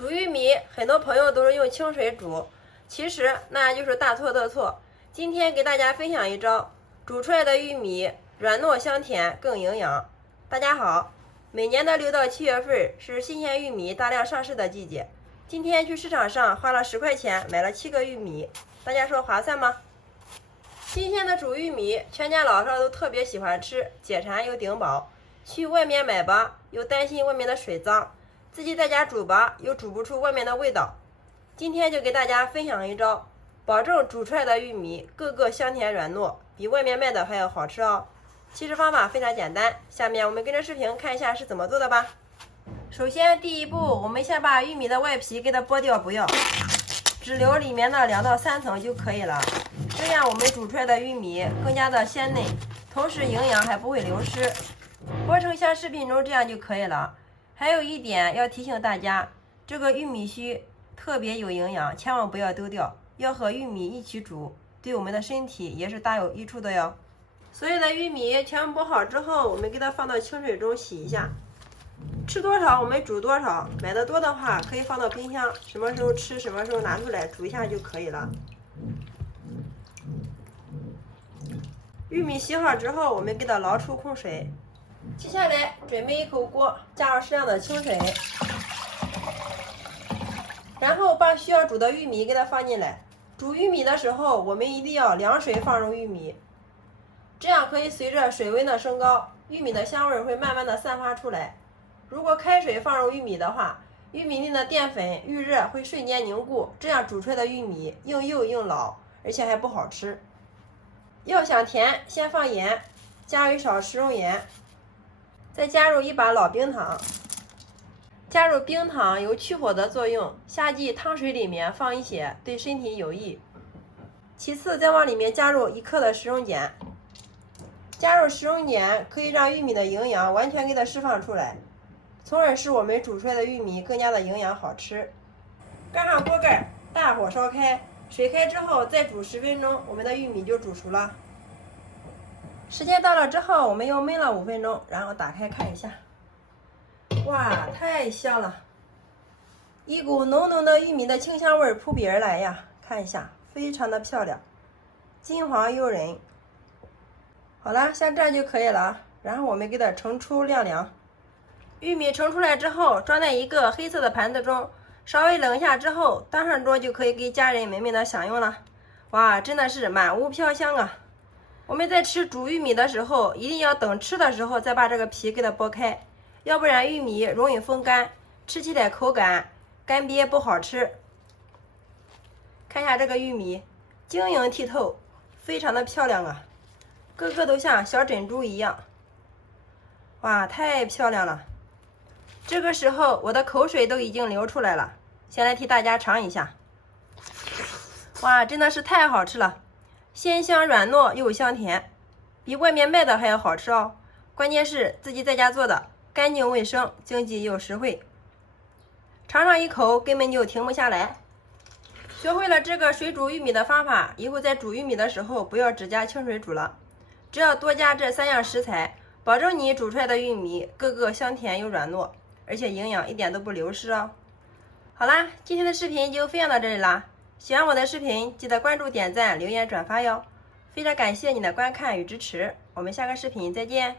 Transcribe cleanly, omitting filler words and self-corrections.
煮玉米，很多朋友都是用清水煮，其实那就是大错特错。今天给大家分享一招，煮出来的玉米软糯香甜，更营养。大家好，每年的6到7月份是新鲜玉米大量上市的季节。今天去市场上花了10块钱买了7个玉米，大家说划算吗？新鲜的煮玉米，全家老少都特别喜欢吃，解馋又顶饱。去外面买吧，又担心外面的水脏。自己在家煮吧，又煮不出外面的味道。今天就给大家分享一招，保证煮出来的玉米个个香甜软糯，比外面卖的还要好吃哦。其实方法非常简单，下面我们跟着视频看一下是怎么做的吧。首先第一步，我们先把玉米的外皮给它剥掉，不要，只留里面的2到3层就可以了。这样我们煮出来的玉米更加的鲜嫩，同时营养还不会流失。剥成像视频中这样就可以了。还有一点要提醒大家，这个玉米须特别有营养，千万不要丢掉，要和玉米一起煮，对我们的身体也是大有益处的哟。所有的玉米全部剥好之后，我们给它放到清水中洗一下。吃多少我们煮多少，买的多的话可以放到冰箱，什么时候吃什么时候拿出来煮一下就可以了。玉米洗好之后，我们给它捞出空水。接下来准备一口锅，加入适量的清水，然后把需要煮的玉米给它放进来。煮玉米的时候，我们一定要凉水放入玉米，这样可以随着水温的升高，玉米的香味会慢慢的散发出来。如果开水放入玉米的话，玉米内的淀粉遇热会瞬间凝固，这样煮出来的玉米又幼又老，而且还不好吃。要想甜，先放盐，加1勺食用盐。再加入1把老冰糖，加入冰糖有去火的作用，夏季汤水里面放一些对身体有益。其次再往里面加入1克的食用碱，加入食用碱可以让玉米的营养完全给它释放出来，从而使我们煮出来的玉米更加的营养好吃。盖上锅盖，大火烧开，水开之后再煮10分钟，我们的玉米就煮熟了。时间到了之后，我们又焖了5分钟，然后打开看一下，哇，太香了！一股浓浓的玉米的清香味扑鼻而来呀！看一下，非常的漂亮，金黄诱人。好了，像这样就可以了。然后我们给它盛出晾凉。玉米盛出来之后，装在一个黑色的盘子中，稍微冷下之后，端上桌就可以给家人美味的享用了。哇，真的是满屋飘香啊！我们在吃煮玉米的时候，一定要等吃的时候再把这个皮给它剥开，要不然玉米容易风干，吃起来口感干瘪不好吃。看一下这个玉米，晶莹剔透，非常的漂亮啊，个个都像小珍珠一样。哇，太漂亮了！这个时候我的口水都已经流出来了，先来替大家尝一下。哇，真的是太好吃了！鲜香软糯又香甜，比外面卖的还要好吃哦。关键是自己在家做的，干净卫生，经济又实惠。尝上一口根本就停不下来。学会了这个水煮玉米的方法，以后在煮玉米的时候不要只加清水煮了，只要多加这3样食材，保证你煮出来的玉米个个香甜又软糯，而且营养一点都不流失哦。好啦，今天的视频就分享到这里啦。喜欢我的视频，记得关注、点赞、留言、转发哟！非常感谢你的观看与支持，我们下个视频再见。